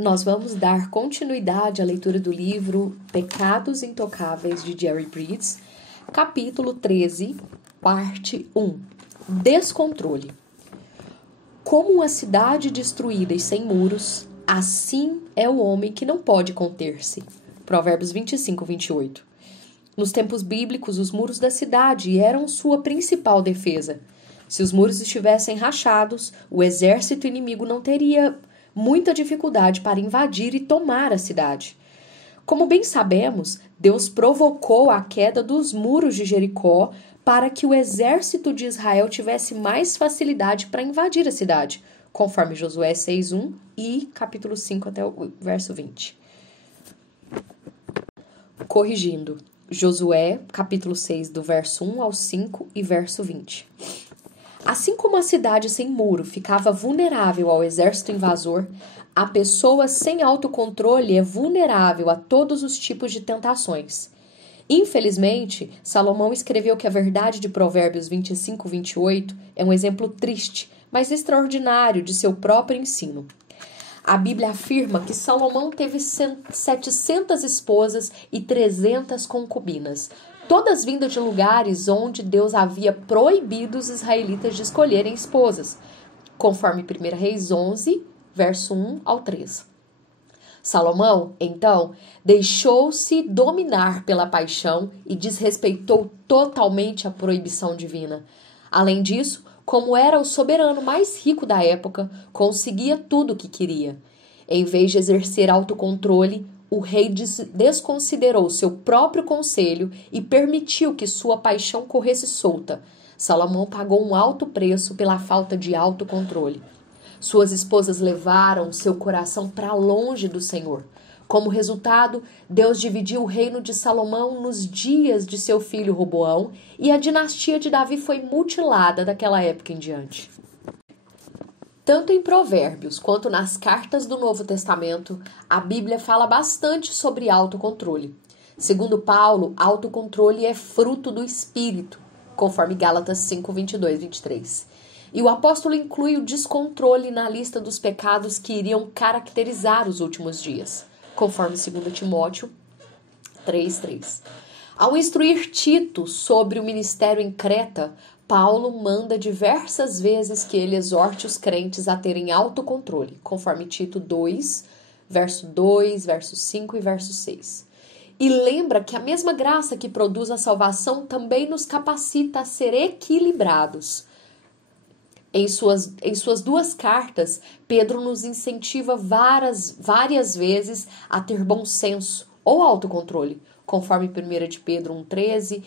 Nós vamos dar continuidade à leitura do livro Pecados Intocáveis de Jerry Bridges, capítulo 13, parte 1. Descontrole. Como uma cidade destruída e sem muros, assim é o homem que não pode conter-se. Provérbios 25, 28. Nos tempos bíblicos, os muros da cidade eram sua principal defesa. Se os muros estivessem rachados, o exército inimigo não teria muita dificuldade para invadir e tomar a cidade. Como bem sabemos, Deus provocou a queda dos muros de Jericó para que o exército de Israel tivesse mais facilidade para invadir a cidade, conforme Josué 6:1 e capítulo 5 até o verso 20. Corrigindo, Josué, capítulo 6, do verso 1 ao 5 e verso 20. Assim como a cidade sem muro ficava vulnerável ao exército invasor, a pessoa sem autocontrole é vulnerável a todos os tipos de tentações. Infelizmente, Salomão escreveu que a verdade de Provérbios 25, 28 é um exemplo triste, mas extraordinário de seu próprio ensino. A Bíblia afirma que Salomão teve 700 esposas e 300 concubinas, todas vindas de lugares onde Deus havia proibido os israelitas de escolherem esposas, conforme 1 Reis 11, verso 1 ao 3. Salomão, então, deixou-se dominar pela paixão e desrespeitou totalmente a proibição divina. Além disso, como era o soberano mais rico da época, conseguia tudo o que queria. Em vez de exercer autocontrole, o rei desconsiderou seu próprio conselho e permitiu que sua paixão corresse solta. Salomão pagou um alto preço pela falta de autocontrole. Suas esposas levaram seu coração para longe do Senhor. Como resultado, Deus dividiu o reino de Salomão nos dias de seu filho Roboão e a dinastia de Davi foi mutilada daquela época em diante. Tanto em Provérbios quanto nas cartas do Novo Testamento, a Bíblia fala bastante sobre autocontrole. Segundo Paulo, autocontrole é fruto do Espírito, conforme Gálatas 5, 22, 23. E o apóstolo inclui o descontrole na lista dos pecados que iriam caracterizar os últimos dias, conforme 2 Timóteo 3, 3. Ao instruir Tito sobre o ministério em Creta, Paulo manda diversas vezes que ele exorte os crentes a terem autocontrole, conforme Tito 2, verso 2, verso 5 e verso 6. E lembra que a mesma graça que produz a salvação também nos capacita a ser equilibrados. Em suas duas cartas, Pedro nos incentiva várias vezes a ter bom senso ou autocontrole, conforme 1 de Pedro 1,13,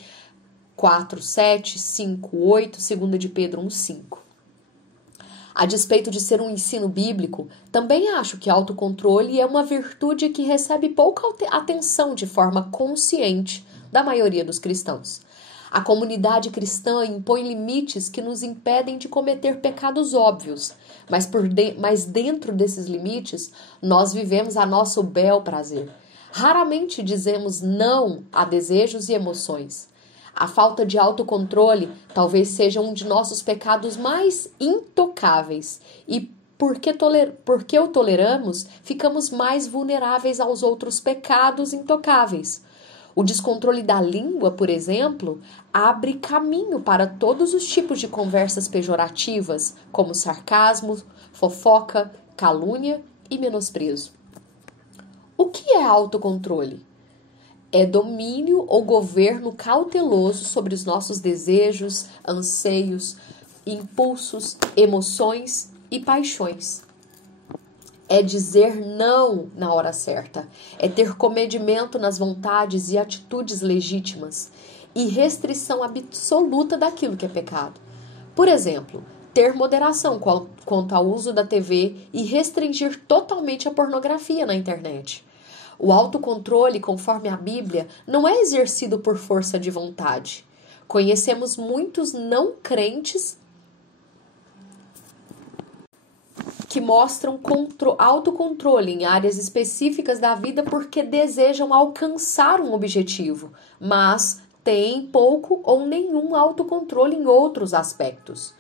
4, 7, 5, 8, 2 de Pedro 1, 5. A despeito de ser um ensino bíblico, também acho que autocontrole é uma virtude que recebe pouca atenção de forma consciente da maioria dos cristãos. A comunidade cristã impõe limites que nos impedem de cometer pecados óbvios, mas dentro desses limites, nós vivemos a nosso bel prazer. Raramente dizemos não a desejos e emoções. A falta de autocontrole talvez seja um de nossos pecados mais intocáveis e porque o toleramos, ficamos mais vulneráveis aos outros pecados intocáveis. O descontrole da língua, por exemplo, abre caminho para todos os tipos de conversas pejorativas, como sarcasmo, fofoca, calúnia e menosprezo. O que é autocontrole? É domínio ou governo cauteloso sobre os nossos desejos, anseios, impulsos, emoções e paixões. É dizer não na hora certa. É ter comedimento nas vontades e atitudes legítimas. E restrição absoluta daquilo que é pecado. Por exemplo, ter moderação quanto ao uso da TV e restringir totalmente a pornografia na internet. O autocontrole, conforme a Bíblia, não é exercido por força de vontade. Conhecemos muitos não crentes que mostram autocontrole em áreas específicas da vida porque desejam alcançar um objetivo, mas têm pouco ou nenhum autocontrole em outros aspectos.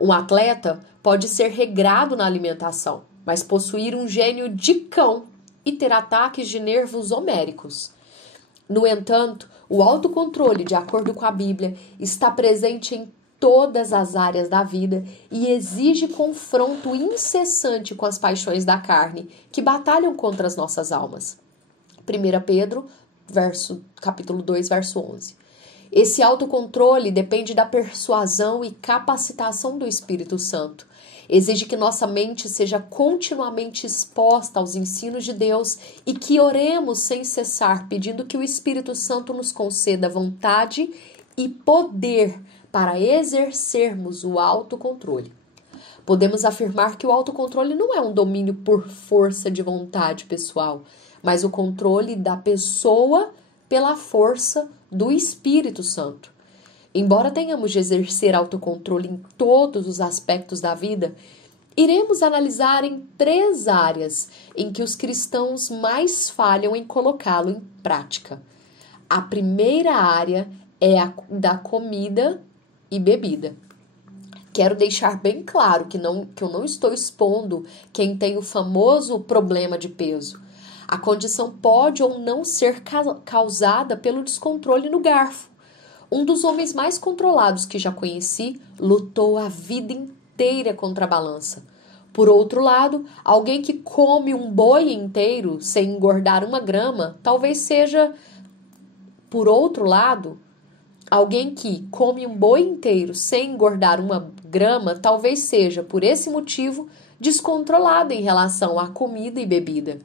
Um atleta pode ser regrado na alimentação, mas possuir um gênio de cão e ter ataques de nervos homéricos. No entanto, o autocontrole, de acordo com a Bíblia, está presente em todas as áreas da vida e exige confronto incessante com as paixões da carne, que batalham contra as nossas almas. 1 Pedro, capítulo 2, verso 11. Esse autocontrole depende da persuasão e capacitação do Espírito Santo. Exige que nossa mente seja continuamente exposta aos ensinos de Deus e que oremos sem cessar, pedindo que o Espírito Santo nos conceda vontade e poder para exercermos o autocontrole. Podemos afirmar que o autocontrole não é um domínio por força de vontade pessoal, mas o controle da pessoa pela força do Espírito Santo. Embora tenhamos de exercer autocontrole em todos os aspectos da vida, iremos analisar em 3 áreas em que os cristãos mais falham em colocá-lo em prática. A primeira área é a da comida e bebida. Quero deixar bem claro que eu não estou expondo quem tem o famoso problema de peso. A condição pode ou não ser causada pelo descontrole no garfo. Um dos homens mais controlados que já conheci lutou a vida inteira contra a balança. Por outro lado, alguém que come um boi inteiro sem engordar 1 grama, talvez seja, por outro lado, alguém que come um boi inteiro sem engordar 1 grama, talvez seja, por esse motivo, descontrolado em relação à comida e bebida.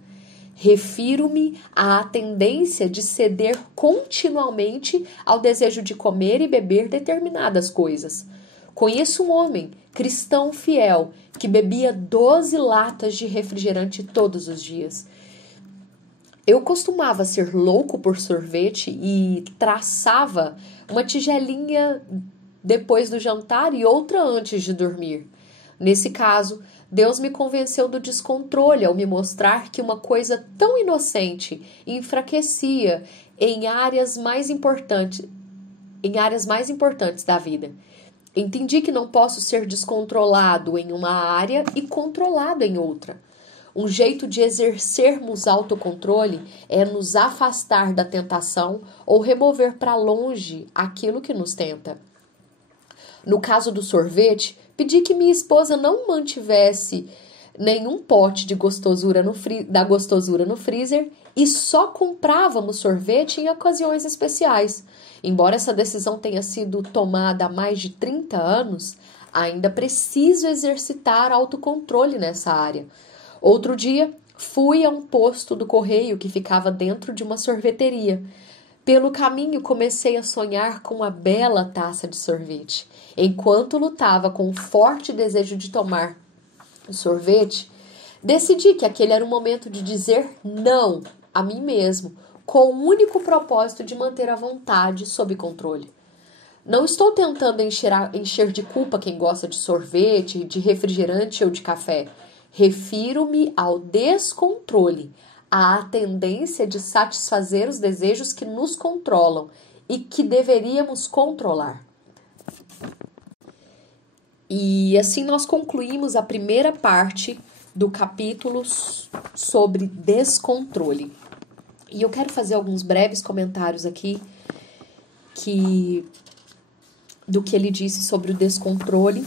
Refiro-me à tendência de ceder continuamente ao desejo de comer e beber determinadas coisas. Conheço um homem, cristão fiel, que bebia 12 latas de refrigerante todos os dias. Eu costumava ser louco por sorvete e traçava uma tigelinha depois do jantar e outra antes de dormir. Nesse caso, Deus me convenceu do descontrole ao me mostrar que uma coisa tão inocente enfraquecia em áreas mais importantes da vida. Entendi que não posso ser descontrolado em uma área e controlado em outra. Um jeito de exercermos autocontrole é nos afastar da tentação ou remover para longe aquilo que nos tenta. No caso do sorvete, pedi que minha esposa não mantivesse nenhum pote de da gostosura no freezer e só comprávamos sorvete em ocasiões especiais. Embora essa decisão tenha sido tomada há mais de 30 anos, ainda preciso exercitar autocontrole nessa área. Outro dia, fui a um posto do correio que ficava dentro de uma sorveteria. Pelo caminho, comecei a sonhar com uma bela taça de sorvete. Enquanto lutava com um forte desejo de tomar sorvete, decidi que aquele era o momento de dizer não a mim mesmo, com o único propósito de manter a vontade sob controle. Não estou tentando encher de culpa quem gosta de sorvete, de refrigerante ou de café. Refiro-me ao descontrole, à tendência de satisfazer os desejos que nos controlam e que deveríamos controlar. E assim nós concluímos a primeira parte do capítulo sobre descontrole. E eu quero fazer alguns breves comentários aqui do que ele disse sobre o descontrole,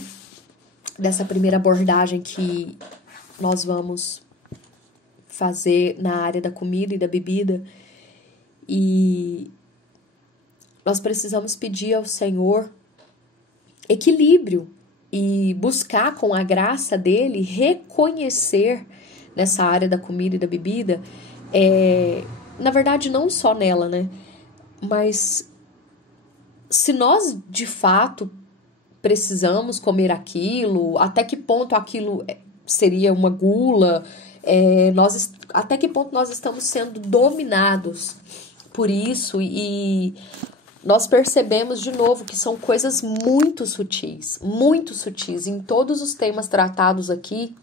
dessa primeira abordagem que nós vamos fazer na área da comida e da bebida. E nós precisamos pedir ao Senhor equilíbrio e buscar com a graça dele reconhecer nessa área da comida e da bebida, na verdade não só nela, né? Mas se nós de fato precisamos comer aquilo, até que ponto aquilo seria uma gula, até que ponto nós estamos sendo dominados por isso, e nós percebemos de novo que são coisas muito sutis. Em todos os temas tratados aqui,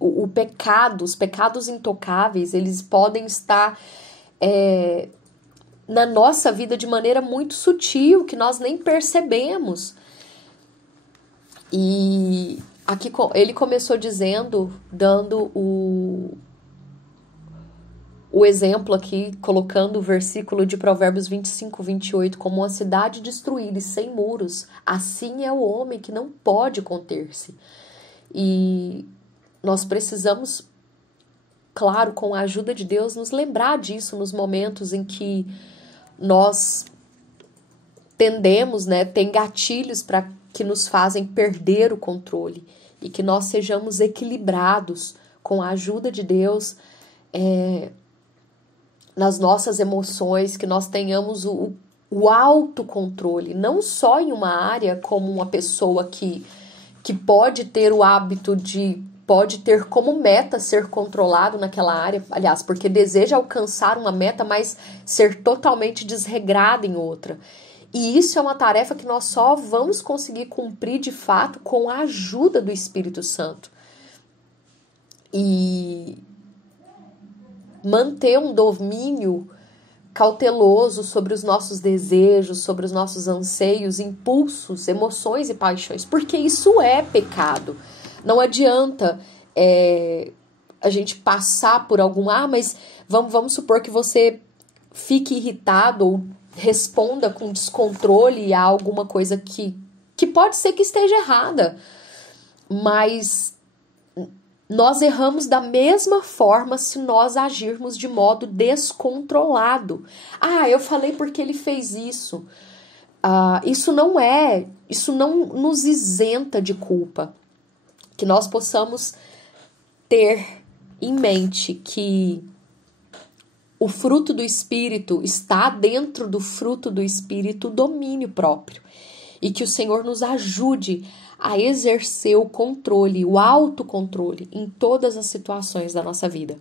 os pecados intocáveis, eles podem estar na nossa vida de maneira muito sutil, que nós nem percebemos. E Aqui ele começou dando o exemplo aqui, colocando o versículo de Provérbios 25, 28, como uma cidade destruída e sem muros, assim é o homem que não pode conter-se. E nós precisamos, claro, com a ajuda de Deus, nos lembrar disso nos momentos em que nós tendemos, né, tem gatilhos que nos fazem perder o controle e que nós sejamos equilibrados com a ajuda de Deus nas nossas emoções, que nós tenhamos o autocontrole, não só em uma área como uma pessoa que pode ter o hábito pode ter como meta ser controlado naquela área, aliás, porque deseja alcançar uma meta, mas ser totalmente desregrado em outra. E isso é uma tarefa que nós só vamos conseguir cumprir de fato com a ajuda do Espírito Santo. E manter um domínio cauteloso sobre os nossos desejos, sobre os nossos anseios, impulsos, emoções e paixões, porque isso é pecado. Não adianta a gente passar por mas vamos supor que você fique irritado ou responda com descontrole a alguma coisa que pode ser que esteja errada, mas nós erramos da mesma forma se nós agirmos de modo descontrolado. Eu falei porque ele fez isso. Isso não nos isenta de culpa. Que nós possamos ter em mente que o fruto do Espírito está dentro do fruto do Espírito o domínio próprio. E que o Senhor nos ajude a exercer o controle, o autocontrole em todas as situações da nossa vida.